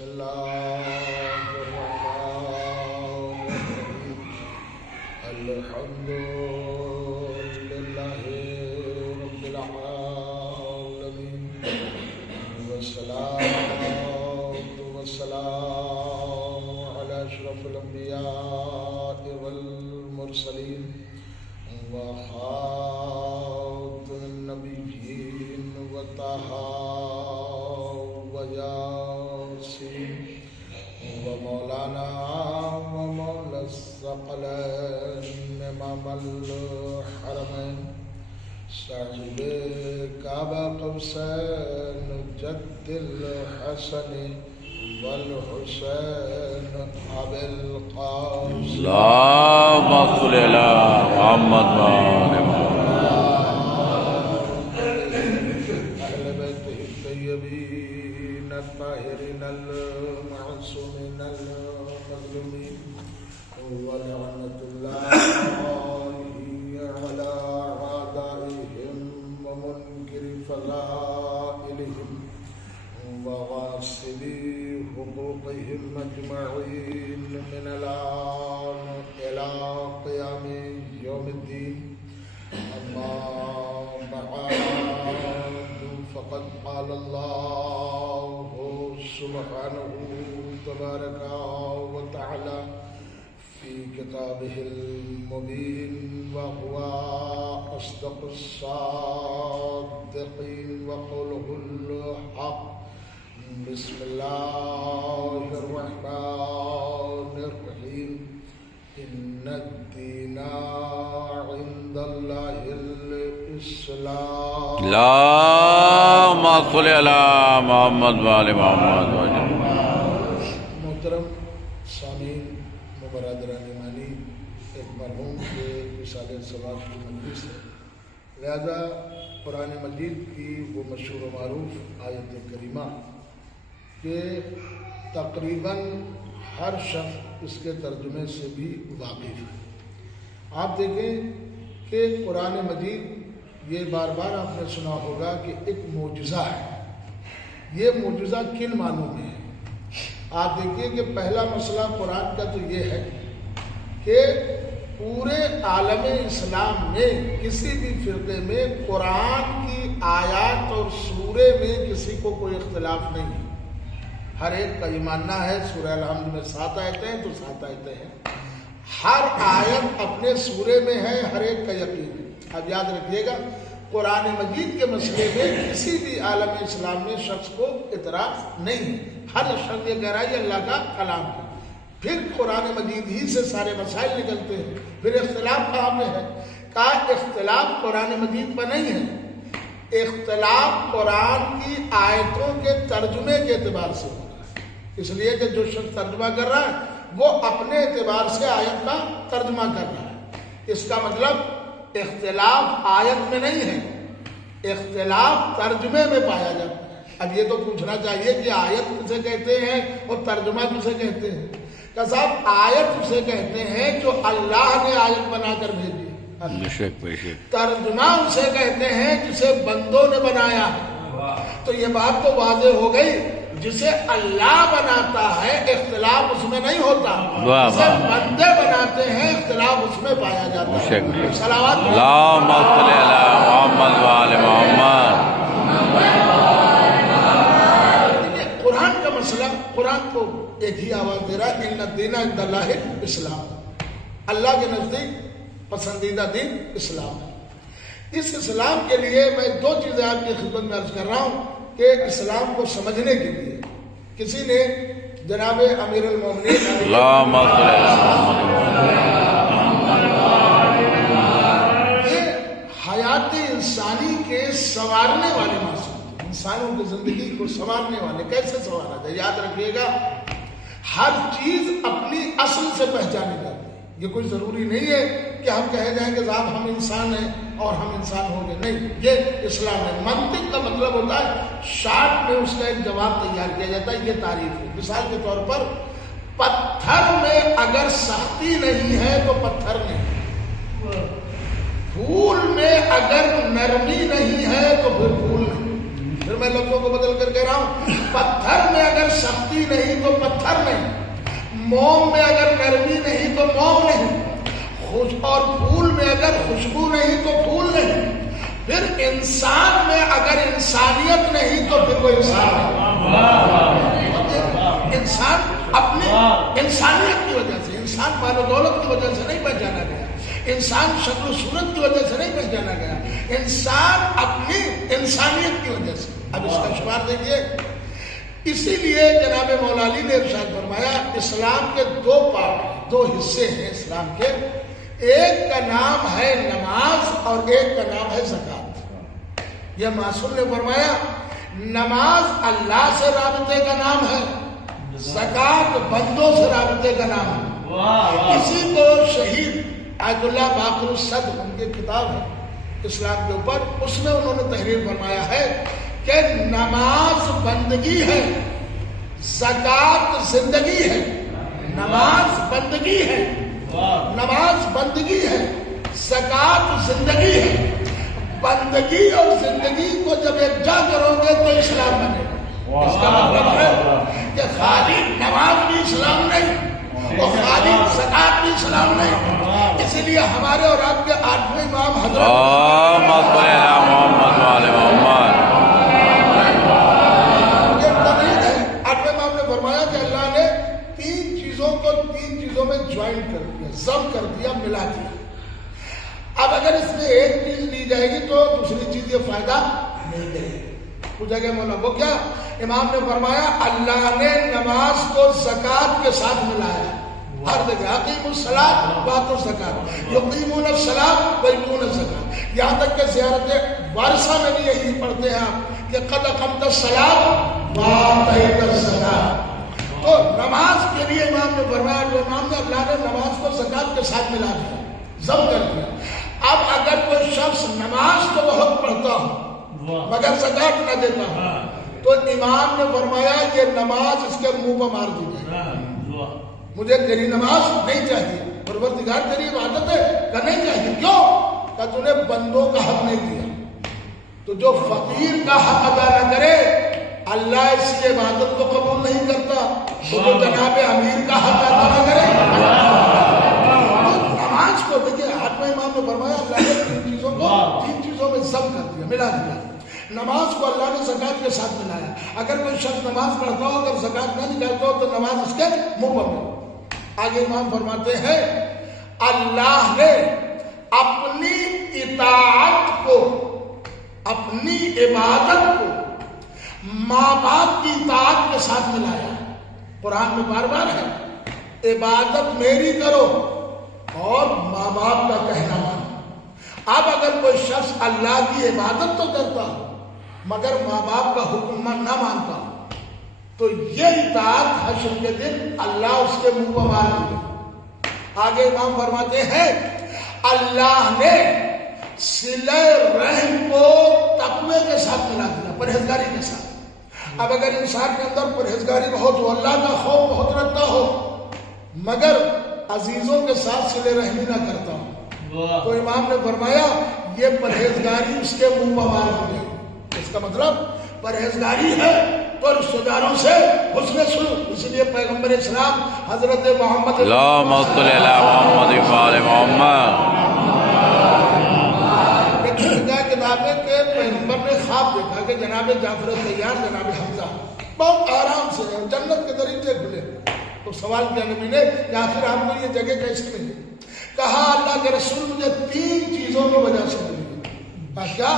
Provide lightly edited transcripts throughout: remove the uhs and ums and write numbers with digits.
بسم الله الرحمن الرحيم الحمد لله رب العالمين والسلام على أشرف الأنبياء والمرسلين وخاتم النبيين وطه وياسين ومولانا ومولى الثقلين إمام الحرمين صاحب كعبة قوسين جد الحسن والحسين أبي القاسم اللهم صل على محمد وآل محمد أهل بيته الطيبين الطاهرين المعصومين المظلومين ولعنة الله على أعدائهم ومنكر فضائلهم وغاسلي حقوقهم أجمعين من الآن إلى قيام يوم الدين. أما بعد فقد قال الله سبحانه تبارك وتعالى في كتابه المبين وهو أصدق الصادقين وقوله الحق. بسم الله الرحمن الرحيم إن الدين عند الله الإسلام. اللهم صل على محمد وآل محمد. محترم سامعین و برادران ایمانی، ایک مرحوم کے رسالہ ثواب کی مجلس ہے، لہذا قرآن مجید کی وہ مشہور و معروف آیت کریمہ کہ تقریباً ہر شخص اس کے ترجمے سے بھی واقف ہے. آپ دیکھیں کہ قرآن مجید، یہ بار بار آپ نے سنا ہوگا کہ ایک معجزہ ہے. یہ معجزہ کن معنوں میں ہے؟ آپ دیکھیے کہ پہلا مسئلہ قرآن کا تو یہ ہے کہ پورے عالم اسلام میں کسی بھی فرقے میں قرآن کی آیات اور سورے میں کسی کو کوئی اختلاف نہیں ہے. ہر ایک کا یہ ماننا ہے سورہ الحمد میں 7 آیتیں ہیں تو 7 آیتیں ہیں. ہر آیت اپنے سورے میں ہے، ہر ایک کا یقین ہے. اب یاد رکھیے گا، قرآن مجید کے مسئلے میں کسی بھی عالم اسلام میں شخص کو اعتراض نہیں ہے. ہر شخص یہ کہہ رہا ہے یہ اللہ کا کلام ہے. پھر قرآن مجید ہی سے سارے مسائل نکلتے ہیں. پھر اختلاف کہاں میں ہے؟ کہا اختلاف قرآن مجید پر نہیں ہے، اختلاف قرآن کی آیتوں کے ترجمے کے اعتبار سے ہو رہا ہے. اس لیے کہ جو شخص ترجمہ کر رہا ہے وہ اپنے اعتبار سے آیت کا ترجمہ کر رہا ہے. اس کا مطلب اختلاف آیت میں نہیں ہے، اختلاف ترجمے میں پایا جاتا ہے. اب یہ تو پوچھنا چاہیے کہ آیت کسے کہتے ہیں اور ترجمہ کسے کہتے ہیں؟ کہ صاحب آیت اسے کہتے ہیں جو اللہ نے آیت بنا کر بھیجی. ترجمہ اسے کہتے ہیں جسے بندوں نے بنایا ہے. تو یہ بات تو واضح ہو گئی، جسے اللہ بناتا ہے اختلاف اس میں نہیں ہوتا، جسے بندے بناتے ہیں اختلاف اس میں پایا جاتا ہے. صلوات اللهم صل على محمد وآل محمد. قرآن کا مسئلہ، قرآن کو ایک ہی آواز دے رہا ہے، ان الدین عند اللہ الاسلام. اللہ کے نزدیک پسندیدہ دین اسلام ہے. اس اسلام کے لیے میں 2 چیزیں آپ کی خدمت میں عرض کر رہا ہوں کہ اسلام کو سمجھنے کے لیے کسی نے جناب امیر المومنین اللهم صل على یہ حیات انسانی کے سنوارنے والے معصوم، انسانوں کی زندگی کو سنوارنے والے. کیسے سنوارا جائے؟ یاد رکھیے گا، ہر چیز اپنی اصل سے پہچانی جاتی ہے. یہ کوئی ضروری نہیں ہے کہ ہم کہہ جائیں کہ صاحب ہم انسان ہیں اور ہم انسان ہوں گے. نہیں، یہ اسلام ہے. منطق کا مطلب ہوتا ہے شارٹ میں اس کا ایک جواب تیار کیا جاتا ہے. یہ تعریف ہے. مثال کے طور پر پتھر میں اگر سختی نہیں ہے تو پتھر نہیں، پھول میں اگر نرمی نہیں ہے تو پھر پھول نہیں. پھر میں لفظوں کو بدل کر کہہ رہا ہوں، پتھر میں اگر سختی نہیں تو پتھر نہیں، موم میں اگر نرمی نہیں تو موم نہیں، اور پھول میں اگر خوشبو نہیں تو پھول نہیں، پھر انسان میں اگر انسانیت نہیں تو پھر وہ انسان نہیں۔ انسان اپنی انسانیت کی وجہ سے، انسان مال و دولت کی وجہ سے نہیں پہچانا گیا، انسان شکل و صورت کی وجہ سے نہیں پہچانا گیا، انسان اپنی انسانیت کی وجہ سے۔ اب اس کا شمار دیکھیے، اسی لیے جناب مولا علی نے ارشاد فرمایا اسلام کے دو پارٹ، دو حصے ہیں اسلام کے، ایک کا نام ہے نماز اور ایک کا نام ہے زکوٰۃ۔ یہ معصوم نے فرمایا نماز اللہ سے رابطے کا نام ہے، زکوٰۃ بندوں سے رابطے کا نام ہے۔ اسی کو شہید آیت اللہ باقر الصدر ان کی کتاب ہے اسلام کے اوپر، اس میں انہوں نے تحریر فرمایا ہے کہ نماز بندگی ہے، زکوٰۃ زندگی ہے۔ نماز بندگی ہے، نماز بندگی ہے، زکوٰۃ زندگی ہے۔ بندگی اور زندگی کو جب ایک جا کرو گے تو اسلام بنے گا۔ اس کا مطلب ہے کہ خالی نماز بھی اسلام نہیں اور خالی زکوٰۃ بھی اسلام نہیں۔ اسی لیے ہمارے اور آپ کے 8ویں امام حضرت میں جوائن کر دیا، ضم کر دیا، ملا دیا۔ اب اگر اس میں ایک چیز لی جائے گی تو دوسری چیز یہ فائدہ نہیں دے گی۔ پوچھا گیا مولا وہ کیا؟ امام نے فرمایا اللہ نے نماز کو زکوٰۃ کے ساتھ ملایا۔ ہر جگہ اقیموا الصلاۃ وآتوا الزکاۃ، یقیمون الصلاۃ ویؤتون الزکاۃ، یہاں تک کہ زیارت وارثہ میں بھی یہی پڑھتے ہیں آپ کہ قد اقمت الصلاۃ وآتیت الزکاۃ۔ تو نماز کے لیے امام نے فرمایا، جو امام نے اللہ نے نماز کو زکوٰۃ کے ساتھ ملا دیا، ضم کر دیا۔ اب اگر کوئی شخص نماز تو بہت پڑھتا ہو مگر زکوٰۃ نہ دیتا ہو تو امام نے فرمایا یہ نماز اس کے منہ پر مار دی جائے۔ مجھے تیری نماز نہیں چاہیے، پروردگار تیری عبادت ہے کہ نہیں چاہیے، کیوں کہ تو نے بندوں کا حق نہیں دیا۔ تو جو فقیر کا حق ادا نہ کرے اللہ اس کی عبادت کو قبول نہیں کرتا، تو جناب امیر کا حق ادا نہ کرے۔ نماز کو دیکھیں 8ویں امام نے فرمایا اللہ نے تین چیزوں میں ضم کر دیا، ملا دیا۔ نماز کو اللہ نے زکوٰۃ کے ساتھ ملایا۔ اگر کوئی شخص نماز پڑھتا ہو اگر زکوٰۃ نہ نکالتا ہو تو نماز اس کے منہ پر ملے۔ آگے امام فرماتے ہیں اللہ نے اپنی اطاعت کو، اپنی عبادت کو ماں باپ کی اطاعت کے ساتھ ملایا۔ قرآن میں بار بار ہے عبادت میری کرو اور ماں باپ کا کہنا مانو۔ اب اگر کوئی شخص اللہ کی عبادت تو کرتا ہو مگر ماں باپ کا حکم نہ مانتا ہو تو یہ اطاعت حشر کے دن اللہ اس کے منہ پر مار دے گا۔ آگے امام فرماتے ہیں اللہ نے صلہ رحم کو تقوی کے ساتھ ملا دیا، پرہیزگاری کے ساتھ۔ اب اگر انسان کے اندر پرہیزگاری بہت ہو، اللہ کا خوف بہت رکھتا ہو مگر عزیزوں کے ساتھ صلہ رحمی نہ کرتا ہو تو امام نے فرمایا یہ پرہیزگاری اس کے منہ پر مار دی گئی۔ اس کا مطلب پرہیزگاری ہے تو رشتہ داروں سے حسن سلوک۔ اس لیے پیغمبر اسلام حضرت محمد اللہم صلی علی محمد وآل محمد کتاب میں کہ پیغمبر نے خواب دیکھا کہ جناب جعفر طیار جناب حمزہ بہت آرام سے جنت کے دریچے کھلے۔ تو سوال کیا نبی نے کہ آخر آپ کو یہ جگہ کیسے ملی؟ کہا اللہ کے رسول مجھے 3 چیزوں کی وجہ سے ملی۔ کیا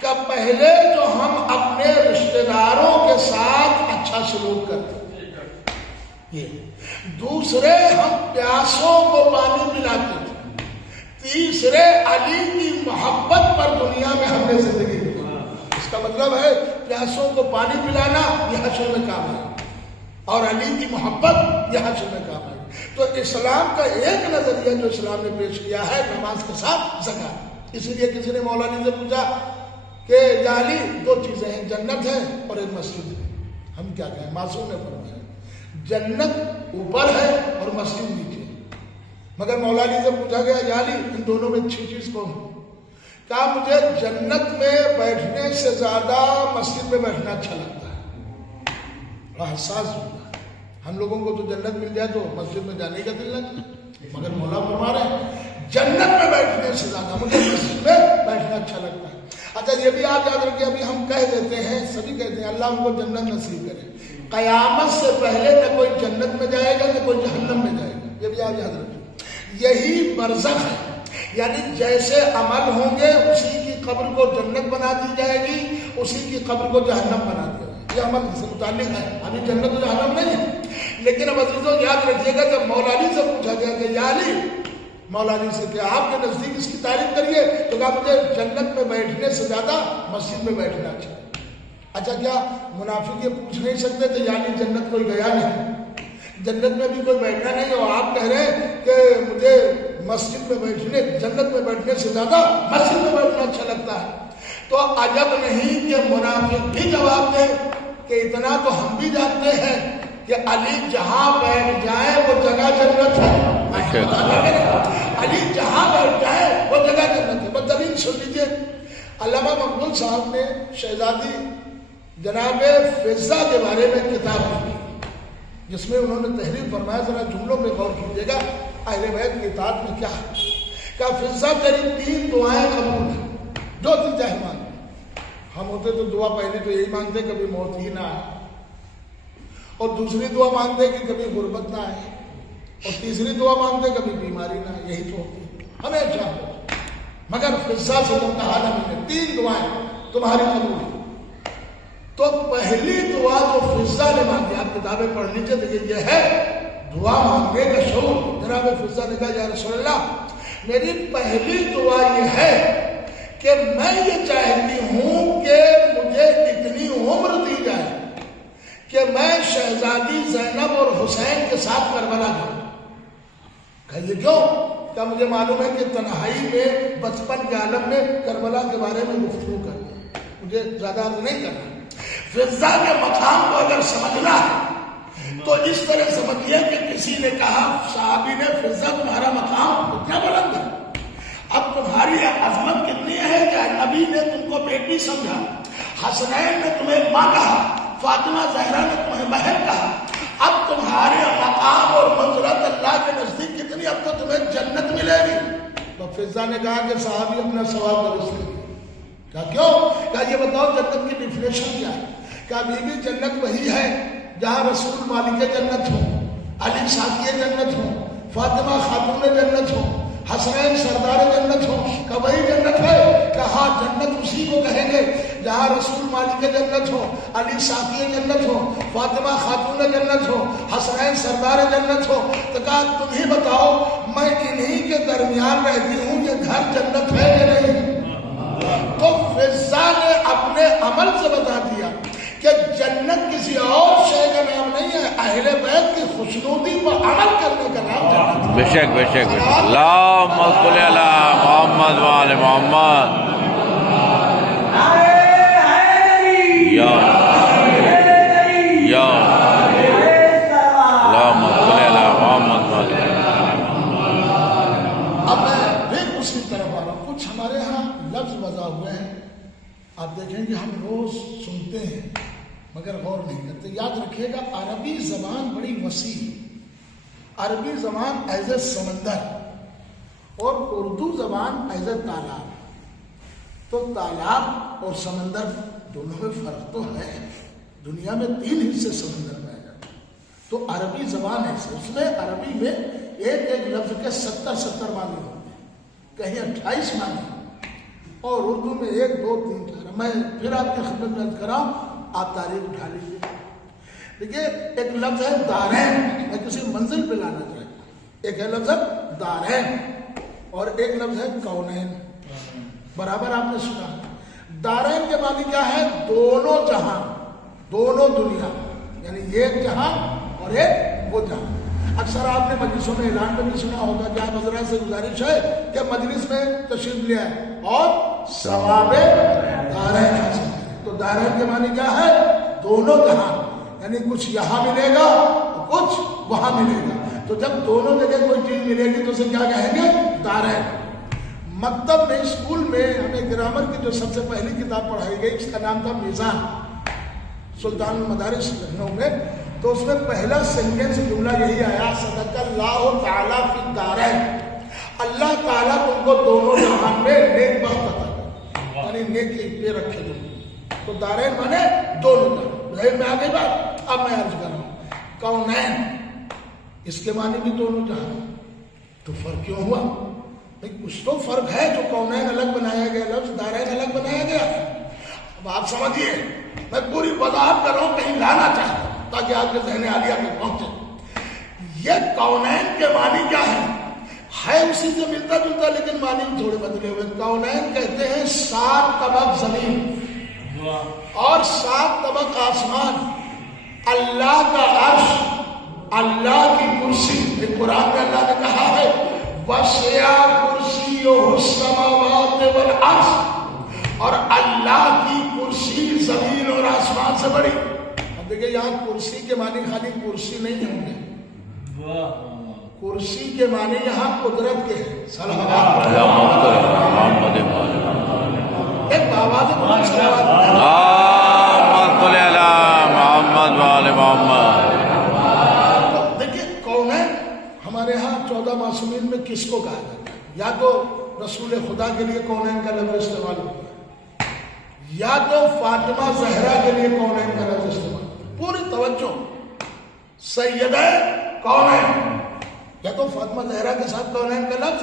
کہ پہلے جو ہم اپنے رشتہ داروں کے ساتھ اچھا سلوک کرتے تھے، دوسرے ہم پیاسوں کو پانی پلاتے تھے، تیسرے علی کی محبت پر دنیا میں ہم نے زندگی گزاری۔ اس کا مطلب ہے پیاسوں کو پانی پلانا یہ حشر میں کام ہے اور علی کی محبت یہ حشر میں کام ہے۔ تو اسلام کا ایک نظریہ جو اسلام نے پیش کیا ہے نماز کے ساتھ زکوٰۃ۔ اسی لیے کسی نے مولانا سے پوچھا کہ یا علی 2 چیزیں ہیں، جنت ہے اور ایک مسجد ہے، ہم کیا کہیں؟ معصوم نے فرمایا جنت اوپر ہے اور مسجد نیچے ہے۔ مگر مولانا سے پوچھا گیا یا علی ان دونوں میں اچھی چیز کون ہے؟ کہا مجھے جنت میں بیٹھنے سے زیادہ مسجد میں بیٹھنا اچھا لگتا ہے. بڑا حساس ہوگا. ہم لوگوں کو تو جنت مل جائے تو مسجد میں جانے کا دل نہ کرے، مگر مولا فرما رہے ہیں جنت میں بیٹھنے سے زیادہ مجھے مسجد میں بیٹھنا اچھا لگتا ہے. اچھا یہ بھی آپ یاد رکھیں، ابھی ہم کہہ دیتے ہیں، سبھی کہتے ہیں اللہ ہم کو جنت نصیب کرے. قیامت سے پہلے نہ کوئی جنت میں جائے گا نہ کوئی جہنم میں جائے گا. یہ بھی آپ یاد رکھیں. یہی برزخ ہے، یعنی جیسے عمل ہوں گے اسی کی قبر کو جنت بنا دی جائے گی، اسی کی قبر کو جہنم بنا دیا جائے گا. یہ عمل سے متعلق ہے. ابھی جنت و جہنم نہیں ہے. لیکن اب عزیزوں یاد رکھیے گا، جب مولا علی سے پوچھا گیا کہ یا علی، مولا علی سے کہ آپ کے نزدیک اس کی تعریف کریے، تو کہا مجھے جنت میں بیٹھنے سے زیادہ مسجد میں بیٹھنا اچھا ہے. اچھا کیا منافق یہ پوچھ نہیں سکتے تھے یعنی جنت کوئی گیا نہیں، جنت میں بھی کوئی بیٹھنا نہیں، اور آپ کہہ رہے ہیں کہ مجھے مسجد میں بیٹھنے، جنت میں بیٹھنے سے زیادہ مسجد میں بیٹھنا اچھا لگتا ہے. تو عجب نہیں کہ منافق بھی جواب دے کہ اتنا تو ہم بھی جانتے ہیں کہ علی جہاں بیٹھ جائے وہ جگہ جنت ہے. علی جہاں بیٹھ جائے وہ جگہ جنت ہے. بس دلیل سن لیجیے. علامہ مقبول صاحب نے شہزادی جناب فضہ کے بارے میں کتاب لکھی، جس میں انہوں نے تحریر فرمایا. ذرا جملوں پہ غور کیجیے گا اہل بیت کی اطاعت میں کیا ہے. کہ فضہ تیری 3 دعائیں قبول ہیں، جو دل چاہے مانگے. ہم ہوتے تو دعا پہلے تو یہی مانگتے کبھی موت ہی نہ آئے، اور دوسری دعا مانگتے کہ کبھی غربت نہ آئے، اور تیسری دعا مانگتے کبھی بیماری نہ آئے. یہی تو ہوتی ہمیشہ. مگر فضہ سے تم کہا نہ ملے 3 دعائیں تمہاری قبول ہیں. تو پہلی دعا جو فضہ نے مانگی، آپ کتابیں پڑھ لیجیے دیکھیے، یہ ہے دعا مانگنے کا شعور. جناب فضہ نے کہا یا رسول اللہ، میری پہلی دعا یہ ہے کہ میں یہ چاہتی ہوں کہ مجھے اتنی عمر دی جائے کہ میں شہزادی زینب اور حسین کے ساتھ کربلا جاؤں. کہیے کیوں؟ کیا مجھے معلوم ہے کہ تنہائی میں بچپن کے عالم میں کربلا کے بارے میں گفتگو کرنا، مجھے زیادہ عرض نہیں کرنا. فضہ کے مقام کو اگر سمجھنا ہے تو اس طرح سمجھیے کہ کسی نے کہا صحابی نے فضہ تمہارا مقام کتنا بلند ہے، اب تمہاری عظمت کتنی ہے کہ نبی نے تم کو بیٹی سمجھا، حسنین نے تمہیں ماں کہا، فاطمہ زہرا نے تمہیں بہن کہا. اب تمہارے مقام اور منزلت اللہ کے نزدیک کتنی، اب تو تمہیں جنت ملے گی. تو فضہ نے کہا کہ صحابی اپنا سوال درست کیجیے. کہا کیوں؟ کہا یہ بتاؤ جنت کی ڈیفینیشن کیا ہے. کہا بیوی جنت وہی ہے جہاں رسول مالک جنت ہو، علی ساقی جنت ہو، فاطمہ خاتون جنت ہو، حسنین سردار جنت ہو. کہ وہی جنت ہے. کہا جنت اسی کو کہیں گے جہاں رسول مالک جنت ہو، علی ساقی جنت ہو، فاطمہ خاتون جنت ہو، حسنین سردار جنت ہو. تو کہا تم ہی بتاؤ میں انہی کے درمیان رہتی ہوں، یہ گھر جنت ہے کہ نہیں؟ تو فضہ نے اپنے عمل سے بتا دیا کہ جنت کسی اور شے کا نام نہیں ہے، اہل بیت کی خوشنودی پر عمل کرنے کا نام جنت ہے. بے شک بے شک. اللہم صلی علی محمد وعلی محمد. یا یا اللہم صلی علی محمد وعلی. اب میں پھر اسی طرف آ رہا ہوں. کچھ ہمارے ہاں لفظ وضع ہوئے ہیں، آپ دیکھیں گے ہم روز سنتے ہیں مگر غور نہیں کرتے. یاد رکھیے گا عربی زبان بڑی وسیع ہے. عربی زبان ایز اے سمندر اور اردو زبان ایز اے تالاب. تو تالاب اور سمندر دونوں میں فرق تو ہے. دنیا میں 3 حصے سمندر پائے جاتے ہیں. تو عربی زبان ایسے، اس میں عربی میں ایک ایک لفظ کے 70 معنی ہوتے ہیں، کہیں 28 معنی، اور اردو میں 1 2 3 4. میں پھر آپ کی خدمت میں عرض کراؤں، آپ تاریخ اٹھا لیجیے. دیکھیے ایک لفظ ہے دارین، میں کسی منزل پہ لانا چاہتا ہوں. ایک ہے لفظ دارین اور ایک لفظ ہے کونین. برابر آپ نے سنا. دارین کے معنی کیا ہے؟ دونوں جہاں، دونوں دنیا، یعنی ایک جہاں اور ایک وہ جہاں. اکثر آپ نے مجلسوں میں اعلان میں بھی سنا ہوگا کہ آپ حضرات سے گزارش ہے کہ مجلس میں تشریف لے آئے اور ثواب دارین حاصل کریں. تو دارین کے معنی کیا ہے؟ دونوں جہاں، یعنی کچھ یہاں ملے گا اور کچھ وہاں ملے گا. تو جب دونوں جگہ کوئی چیز ملے گی تو اسے کیا کہیں گے؟ دارین. مکتب میں اسکول میں ہمیں گرامر کی جو سب سے پہلی کتاب پڑھائی گئی اس کا نام تھا میزان، سلطان المدارس لکھنؤ میں. تو اس میں پہلا سینٹنس جملہ یہی آیا، صدق اللہ تعالیٰ فی الدارین، اللہ تعالیٰ تم کو دونوں جہان میں نیک بخت عطا کرے، یعنی نیکی پہ رکھے تم. تو دارین مانے دونوں جہان. ذہن میں آ گئی بات؟ اب میں عرض کر رہا ہوں کونین، اس کے معنی بھی دونوں جہان. تو فرق کیوں ہوا؟ کچھ تو فرق ہے. جو کونین الگ بنایا گیا، لفظ دارین الگ بنایا گیا. اب آپ سمجھیے، میں پوری وضاحت کر رہا ہوں، کہیں لانا چاہتا ہوں تاکہ آپ کے ذہن عالیہ تک پہنچے. یہ کونین کے معنی کیا ہے اسی سے ملتا جلتا لیکن معنی تھوڑے بدلے ہوئے. کونین کہتے ہیں 7 طبق زمین اور 7 طبق آسمان، اللہ کا عرش، اللہ کی کرسی. قرآن میں اللہ نے کہا ہے وسع کرسیہ السماوات والارض، اور اللہ کی کرسی زمین اور آسمان سے بڑی. اب دیکھیں یہاں کرسی کے معنی خالی کرسی نہیں ہوں گے، کرسی کے معنی یہاں قدرت کے ہیں. صلوات ایک بابا سے بلند صلوات محمد وآل محمد. دیکھیے کونین ہمارے ہاں 14 معصومین میں کس کو کہا جاتا ہے؟ یا تو رسول خدا کے لیے کونین کا لفظ استعمال ہوتا ہے، یا تو فاطمہ زہرا کے لیے کونین کا لفظ استعمال ہوتا ہے. پوری توجہ، سیدہ کونین، یا تو فاطمہ زہرا کے ساتھ کونین کا لفظ،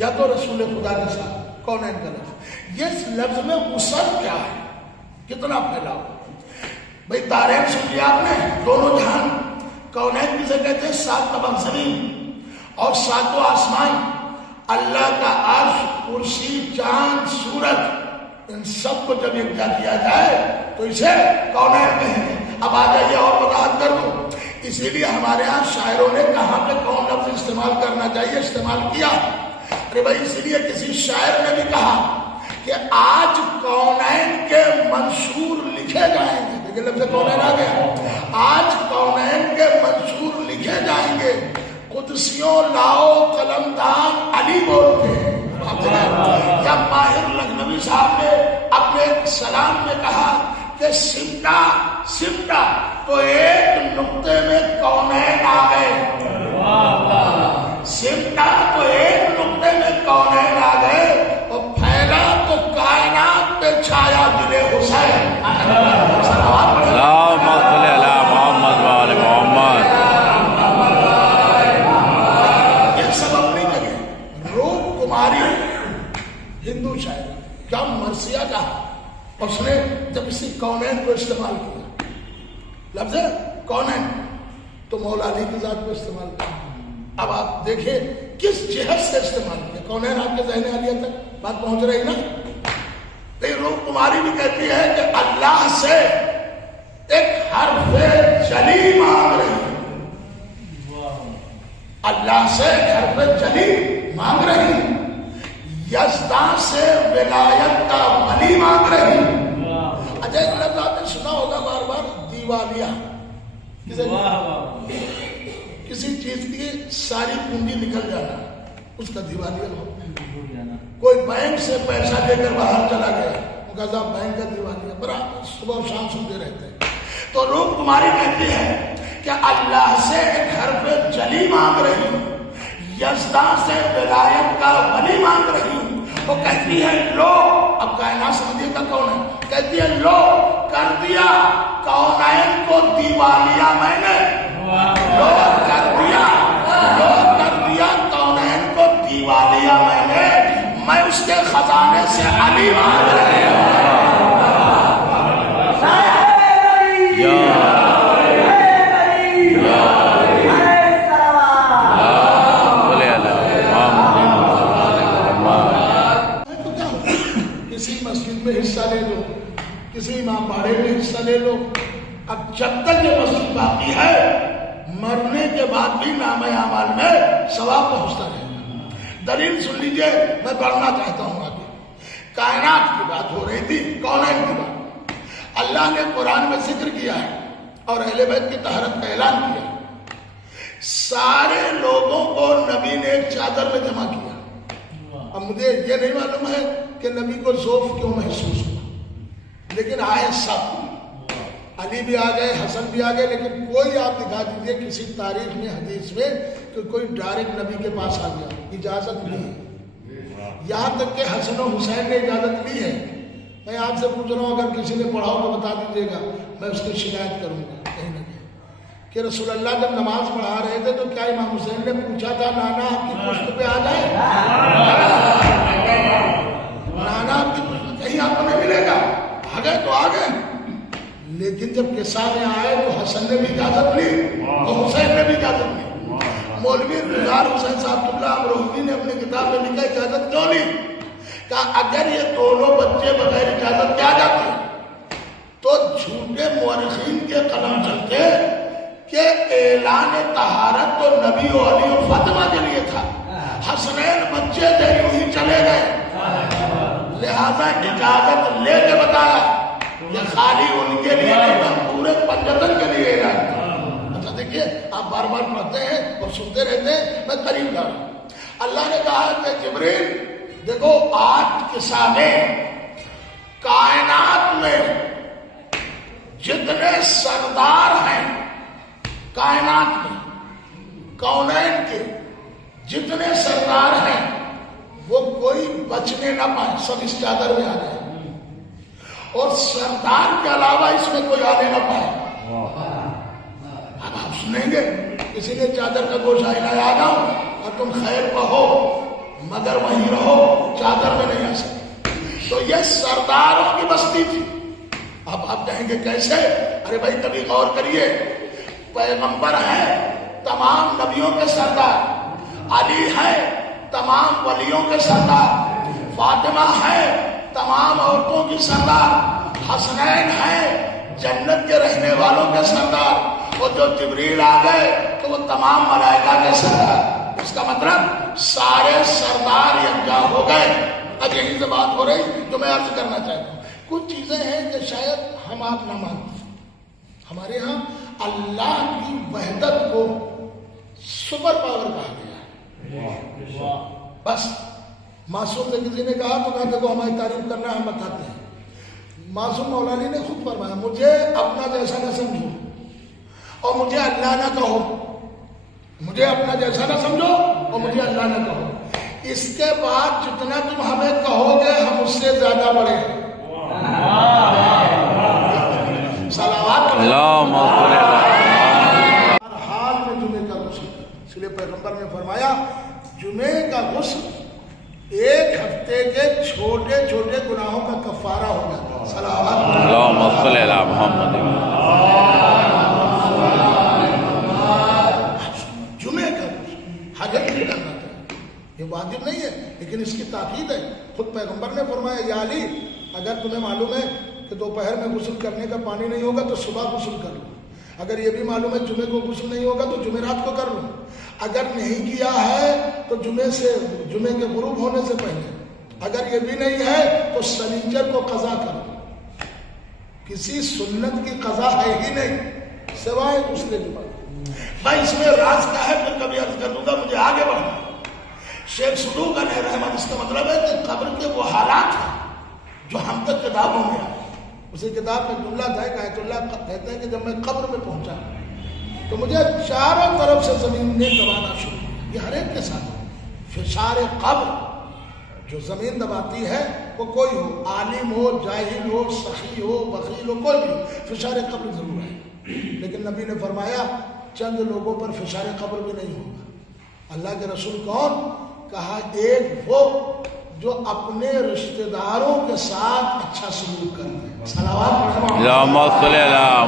یا تو رسول خدا کے ساتھ کونین کا لفظ. یہ لفظ میں وسعت کیا ہے، کتنا پھیلاؤ. بھئی دارین سن لیا آپ نے، دونوں جہان. کونین کسے کہتے ہیں؟ 7 طبق زمین اور 7 آسمان، اللہ کا عرش، کرسی، چاند، سورج، ان سب کو جب یکجا کیا جائے تو اسے کونین کہیں گے. اب آ جائیے اور وضاحت کر دوں. اسی لیے ہمارے ہاں شاعروں نے کہاں پہ کون لفظ استعمال کرنا چاہیے استعمال کیا. ارے بھائی اسی لیے کسی شاعر نے بھی کہا کہ آج کونین کے منشور لکھے جائیں گے. دیکھیں لفظ کونین آ گیا. آج کونین کے منشور لکھے جائیں گے، قدسیوں لاؤ قلمدان علی بولتے ہیں. جب ماہر لکھنوی صاحب نے اپنے سلام میں کہا کہ سمٹا سمٹا تو ایک نقطے میں کونین آ گئے، سمٹا تو ایک نقطے میں کونین آ گئے، اور پھیلا تو کائنات پہ چھایا دل حسین. اللہم صل علی محمد وآل محمد. یہ سب اپنی جگہ. روپ کماری ہندو شاعر، کیا مرثیہ کہا، اس نے جب اسی کونین کو استعمال کیا، لفظ کونین، تو مولا علی کی ذات کو استعمال کیا. اب آپ دیکھیں کس جہت سے استعمال کیا. کونین آپ کے ذہن عالیہ تک بات پہنچ رہی نا. روپ کماری بھی کہتی ہے کہ اللہ سے ایک حرف جلی مانگ رہی ہے، اللہ سے ایک حرف جلی مانگ رہی، یزداں سے ولایت کا ولی مانگ رہی. اچھا ایک لفظ آپ نے سنا ہوگا بار بار، دیوالیہ. کسی چیز کی ساری پونجی نکل جانا اس کا دیوالیہ ہوتا ہے. کوئی بینک سے پیسہ لے کر باہر چلا گیا، وہ کہا صاحب بینک کا دیوالیہ، برابر صبح و شام سنتے رہتے ہیں. تو روپ کماری کہتی ہے کہ اللہ سے ایک حرف جلی مانگ رہی ہوں، یزداں سے ولایت کا ولی مانگ رہی ہوں. وہ کہتی ہے لو، اب کائنات سمجھیے گا کون ہے، کہتی ہے لو کر دیا کونین کو دیوالیہ میں نے، لو کر دیا کونین کو دیوالیہ میں نے، میں اس کے خزانے سے علی مانگ رہی ہوں. کسی مسجد میں حصہ لے لو، کسی امام باڑے میں حصہ لے لو، اب جب تک یہ مسجد باقی ہے مرنے کے بعد بھی نام اعمال میں ثواب پہنچتا رہے گا. دلیل سن لیجئے، میں پڑھنا چاہتا ہوں. آگے کائنات کی بات ہو رہی تھی، کونین کی بات. اللہ نے قرآن میں ذکر کیا ہے اور اہل بیت کی طہارت کا اعلان کیا. سارے لوگوں کو نبی نے ایک چادر میں جمع کیا. اب مجھے یہ نہیں معلوم ہے کہ نبی کو ذوف کیوں محسوس ہوا، لیکن آئے سب، علی بھی آ گئے، حسن بھی آ گئے، لیکن کوئی آپ دکھا دیجئے کسی تاریخ میں، حدیث میں کہ کوئی ڈائریکٹ نبی کے پاس آ گیا، اجازت نہیں ہے۔ یہاں تک کہ حسن و حسین نے اجازت لی ہے۔ میں آپ سے پوچھ رہا ہوں، اگر کسی نے پڑھا ہو تو بتا دیجیے گا، میں اس کی شکایت کروں گا کہیں نہ کہیں، کہ رسول اللہ جب نماز پڑھا رہے تھے تو کیا امام حسین نے پوچھا تھا نانا آپ کی پشت پہ آ جائے؟ نانا آپ کی پشت کہیں آپ کو نہیں ملے گا، آ گئے تو آ گئے۔ لیکن جب قصہ میں آئے تو حسن نے بھی اجازت لی اور حسین نے بھی اجازت لی۔ مولوی رضا حسین صاحب اللہ امروہی نے اپنی کتاب میں لکھا اجازت کیوں لی؟ کہ اگر یہ دونوں بچے بغیر اجازت کے آ جاتے تو جھوٹے مورخین کے قلم چلتے کہ اعلان طہارت تو نبی و علی و فاطمہ کے لیے تھا، حسنین بچے تھے یوں ہی چلے گئے، لہذا اجازت لے کے بتایا یہ خالی ان کے لیے نہیں تھا، پورے پنجتن کے لیے اعلان تھا۔ اچھا دیکھیے، آپ بار بار پڑھتے ہیں اور سنتے رہتے ہیں، میں قریب جا رہا ہوں۔ اللہ نے کہا کہ جبریل دیکھو آج قصہ میں کائنات میں جتنے سردار ہیں، کائنات میں کونین کے جتنے سردار ہیں وہ کوئی بچنے نہ پائے، سب اس چادر میں آ جائے، اور سردار کے علاوہ اس میں کوئی آنے نہ پائے۔ اب آپ سنیں گے کسی نے چادر کا گوشہ ہلایا، آ جاؤ اور تم خیر پہو مگر وہیں رہو، چادر میں نہیں آ سکتے۔ تو یہ سرداروں کی بستی تھی۔ اب آپ کہیں گے کیسے؟ ارے بھائی کبھی غور کریے، پیغمبر ہے تمام نبیوں کے سردار، علی ہے تمام ولیوں کے سردار، فاطمہ ہے تمام عورتوں کی سردار، حسنین ہے جنت کے رہنے والوں کے سردار، اور جو جبریل آ گئے تو وہ تمام ملائکہ کے سردار۔ اس کا مطلب سارے سردار یکجا ہو گئے۔ اب یہیں سے بات ہو رہی جو میں عرض کرنا چاہتا ہوں، کچھ چیزیں ہیں کہ شاید ہم آپ نہ مانتے۔ ہمارے ہاں اللہ کی وحدت کو سپر پاور کہا گیا ہے۔ بس معصوم سے کسی نے کہا تو کہا دیکھو ہماری تعریف کرنا ہم بتاتے ہیں۔ معصوم مولانا نے خود فرمایا مجھے اپنا جیسا نہ سمجھو اور مجھے اللہ نہ کہو، مجھے اپنا جیسا نہ سمجھو اور مجھے اللہ نہ کہو، اس کے بعد جتنا تم ہمیں کہو گے ہم اس سے زیادہ بڑے ہیں۔ صلوات ہر حال میں جمعے کا غسل، اس لیے پیغمبر نے فرمایا جمعے کا غسل ایک ہفتے کے چھوٹے چھوٹے گناہوں کا کفارہ ہو جاتا ہے۔ صلوات محمد۔ جمعے کا غسل حاجت نہیں کرنا چاہیے، یہ واجب نہیں ہے لیکن اس کی تاکید ہے۔ خود پیغمبر نے فرمایا یا علی اگر تمہیں معلوم ہے کہ دوپہر میں غسل کرنے کا پانی نہیں ہوگا تو صبح غسل کر لو، اگر یہ بھی معلوم ہے جمعے کو غسل نہیں ہوگا تو جمعرات کو کر لو، اگر نہیں کیا ہے تو جمعے کے غروب ہونے سے پہلے، اگر یہ بھی نہیں ہے تو سنیچر کو قضا کرو۔ کسی سنت کی قضا ہے ہی نہیں سوائے غسل جمعہ۔ میں اس میں راز کا ہے پھر کبھی عرض کر دوں گا، مجھے آگے بڑھنا۔ شیخ صدوق علیہ رحمت اس کا مطلب ہے کہ قبر کے وہ حالات ہیں جو ہم تک کتابوں میں آئے۔ اسی کتاب میں جملہ تھا کہ آیت اللہ کہتے ہیں کہ جب میں قبر میں پہنچا تو مجھے چاروں طرف سے زمین نے دبانا شروع کیا۔ یہ ہر ایک کے ساتھ فشار قبر، جو زمین دباتی ہے وہ کوئی ہو، عالم ہو، جاہل ہو، سخی ہو، بخیل ہو، کوئی بھی ہو، فشار قبر ضرور ہے۔ لیکن نبی نے فرمایا چند لوگوں پر فشار قبر بھی نہیں ہوگا۔ اللہ کے رسول کون؟ کہا ایک وہ جو اپنے رشتہ داروں کے ساتھ اچھا سلوک کرتے ہیں۔ صلوات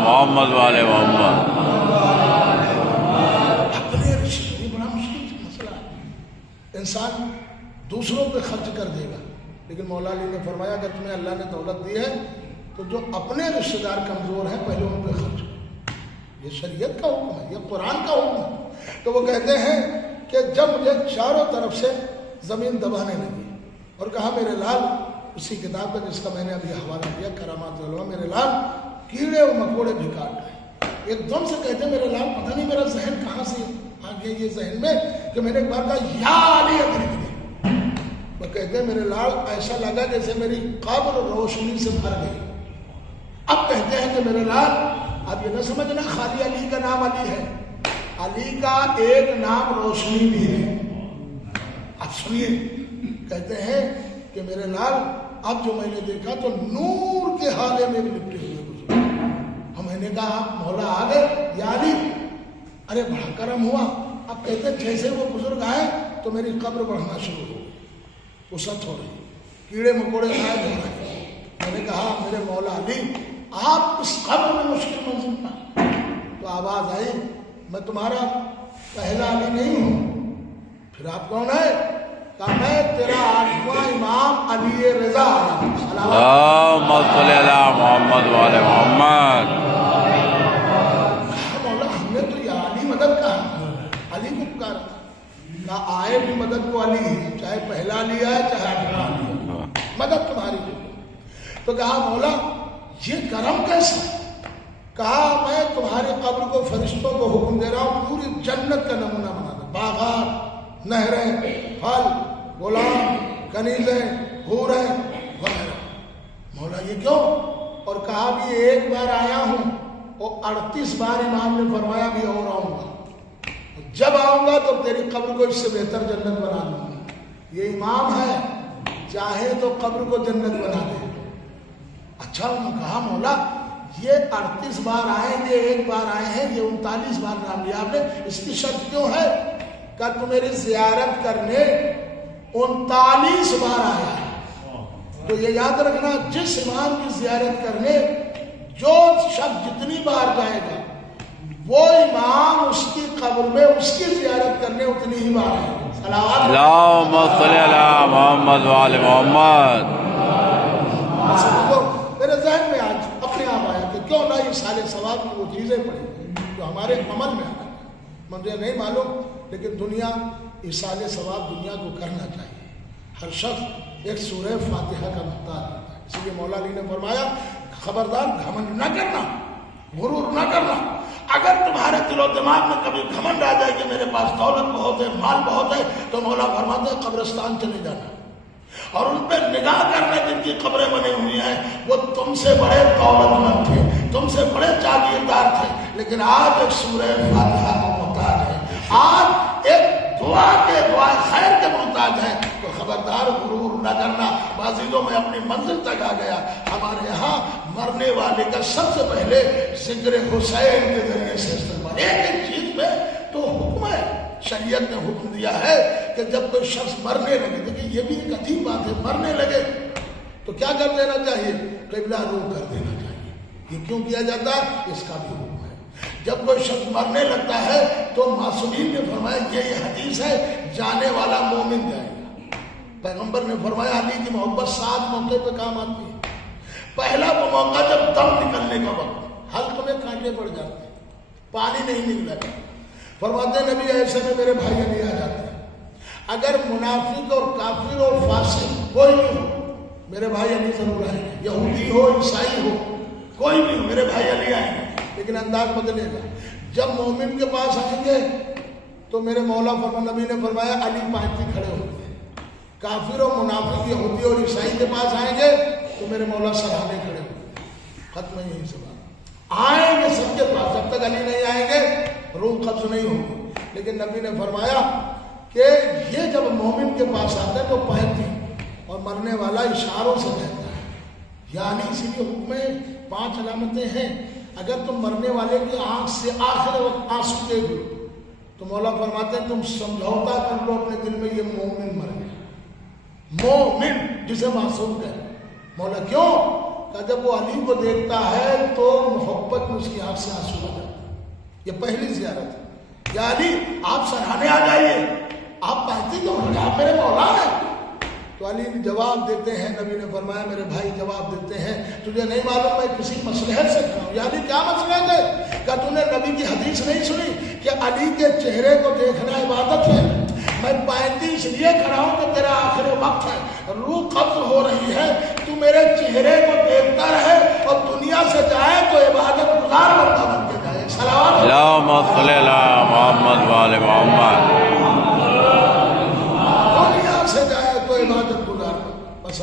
محمد والے محمد۔ اپنے رشتہ، یہ بڑا مشکل مسئلہ ہے، انسان دوسروں پہ خرچ کر دے گا، لیکن مولا علی نے فرمایا اگر تمہیں اللہ نے دولت دی ہے تو جو اپنے رشتہ دار کمزور ہیں پہلے ان پہ خرچ کرو۔ یہ شریعت کا حکم ہے، یہ قرآن کا حکم ہے۔ تو وہ کہتے ہیں کہ جب مجھے چاروں طرف سے زمین دبانے لگی اور کہا میرے لال، اسی کتاب کا جس کا میں نے ابھی حوالہ دیا کرامات العلماء، میرے لال کیڑے اور مکوڑے بھی کاٹ رہے ہیں۔ ایک دم سے کہتے میرے لال پتہ نہیں میرا ذہن کہاں سے آ گیا یہ ذہن میں کہ میں نے ایک بار کہا یا علی ادرکنی، وہ کہتے ہیں میرے لال ایسا لگا جیسے میری قبر روشنی سے بھر گئی. اب کہتے ہیں کہ میرے لال اب یہ نہ سمجھنا خالی علی کا نام علی ہے، علی کا ایک نام روشنی بھی ہے. اب سنیے، کہتے ہیں کہ میرے لال اب جو میں نے دیکھا تو نور کے حالے میں لپٹے ہوئے بزرگ. میں نے کہا آپ مولا آ گئے یا علی؟ ارے بڑا کرم ہوا. اب کہتے ہیں جیسے وہ بزرگ آئے تو میری قبر بڑھنا شروع ہو گئی، وسعت ہو رہی، کیڑے مکوڑے غائب ہو رہے. میں نے کہا میرے مولا علی آپ اس قبر میں مشکل منزل پائے. تو آواز آئی میں تمہارا پہلا علی نہیں ہوں. پھر آپ کون ہے؟ کہا میں تیرا 8واں امام علی رضا. اللہم صلی علی محمد وعلی محمد. مولا ہم نے تو یا علی مدد کہا، علی کو پکارا تھا. کہا آئے بھی مدد کو علی ہے، چاہے پہلا علی آئے چاہے 8واں علی آئے، مدد تمہاری. تو کہا مولا یہ کرم کیسا؟ کہا میں تمہاری قبر کو فرشتوں کو حکم دے رہا ہوں پوری جنت کا نمونہ بنا دو، باغات، نہریں، پھل، غلام، کنیزیں، حوریں وغیرہ. مولا یہ کیوں؟ اور کہا بھی ایک بار آیا ہوں اور 38 بار امام نے فرمایا بھی اور آؤں گا. جب آؤں گا تو تیری قبر کو اس سے بہتر جنت بنا دوں گا. یہ امام ہے، چاہے تو قبر کو جنت بنا دے. اچھا انہوں نے کہا مولا یہ 38 بار آئیں گے، ایک بار آئے ہیں، یہ 39 بار نام لیا آپ نے، اس کی شرط کیوں ہے؟ کہ تو میری زیارت کرنے 39 بار آیا ہے. تو یہ یاد رکھنا جس امام کی زیارت کرنے جو شخص جتنی بار جائے گا وہ امام اس کی قبر میں اس کی زیارت کرنے اتنی ہی بار آئے گا. اللہم صلی علی محمد وعلی محمد. میرے ذہن میں آج اپنے آپ آیا کہ کیوں نہ یہ سارے ثواب کی وہ چیزیں پڑیں جو ہمارے عمل میں آ گئی. مجھے نہیں معلوم لیکن دنیا ایصال ثواب دنیا کو کرنا چاہیے. ہر شخص ایک سورہ فاتحہ کا محتاج ہوتا ہے. اس لیے مولا علی نے فرمایا خبردار گھمنڈ نہ کرنا، غرور نہ کرنا. اگر تمہارے دل و دماغ میں کبھی گھمنڈ آ جائے کہ میرے پاس دولت بہت ہے، مال بہت ہے، تو مولا فرماتے ہیں قبرستان چلے جانا اور ان پہ نگاہ کرنا جن کی قبریں بنی ہوئی ہیں وہ تم سے بڑے دولت مند تھے، تم سے بڑے جاگیردار تھے، لیکن آج ایک سورہ فاتحہ کا محتاج ہے، آج ایک دعا خیر کے محتاج ہے. تو خبردار غرور نہ کرنا. بازیدوں میں اپنی منزل تک آ گیا. ہمارے یہاں مرنے والے کا سب سے پہلے ذکر حسین کے ذریعے سے استعمال. ایک چیز پہ تو حکم ہے، شریعت نے حکم دیا ہے کہ جب کوئی شخص مرنے لگے، دیکھیں یہ بھی ایک عجیب بات ہے، مرنے لگے تو کیا کر دینا چاہیے؟ قبلہ رخ کر دینا چاہیے. یہ کیوں کیا جاتا ہے؟ اس کا بھی حکم ہے. جب کوئی شخص مرنے لگتا ہے تو معصومین نے فرمایا یہ حدیث ہے جانے والا مومن جائے گا. پیغمبر نے فرمایا علی کی محبت 7 موقع پہ کام آتی ہے. پہلا وہ موقع جب دم نکلنے کا وقت، حلق میں کانٹے پڑ جاتے ہیں، پانی نہیں نکلا جاتا. فرماتے نبی ایسے میں میرے بھائی علی آ جاتے ہیں. اگر منافق اور کافر اور فاسق کوئی بھی ہو میرے بھائی علی ضرور آئیں گے. یہودی ہو، عیسائی ہو، کوئی بھی ہو میرے بھائی علی آئیں گے. لیکن انداز بدلے گا. جب مومن کے پاس آئیں گے تو میرے مولا نبی نے فرمایا علی پانتی کھڑے ہوتے ہیں. کافر و منافق یہودی اور عیسائی کے پاس آئیں گے تو میرے مولا سراہنے کھڑے ہوتے ہیں. ختم ہے یہی سوال. آئیں گے سب کے پاس، جب تک علی نہیں آئیں گے روح قبض نہیں ہوگی. لیکن نبی نے فرمایا کہ یہ جب مومن کے پاس آتے ہیں تو پانتی اور مرنے والا اشاروں سے کہتا ہے. یعنی اسی لیے حکم میں 5 علامتیں ہیں. اگر تم مرنے والے کی آنکھ سے آخر وقت آنسو دیکھ لو تو مولا فرماتے ہیں تم سمجھوتا کر لو اپنے دل میں یہ مومن مر گیا. مومن جسے معصوم کہے. مولا کیوں؟ کہ جب وہ علی کو دیکھتا ہے تو محبت میں اس کی آنکھ سے آنسو آ جاتا ہے. یہ پہلی زیارت ہے. یا علی آپ سراہنے آ جائیے، آپ پہنچی کیوں؟ آپ میرے مولا ہیں. تو علی جواب دیتے ہیں، نبی نے فرمایا میرے بھائی جواب دیتے ہیں تجھے نہیں معلوم میں کسی مصلحت سے کھڑا ہوں. یعنی کیا مصلحت ہے؟ کہ تو نے نبی کی حدیث نہیں سنی کہ علی کے چہرے کو دیکھنا عبادت ہے؟ میں پینتی اس لیے کھڑا ہوں کہ تیرا آخر وقت ہے، روح قبض ہو رہی ہے، تو میرے چہرے کو دیکھتا رہے اور دنیا سے جائے تو عبادت گزار بندہ بن کے جائے. صلوات اللہم صلی علی محمد وعلی محمد. دنیا سے جائے تو عبادت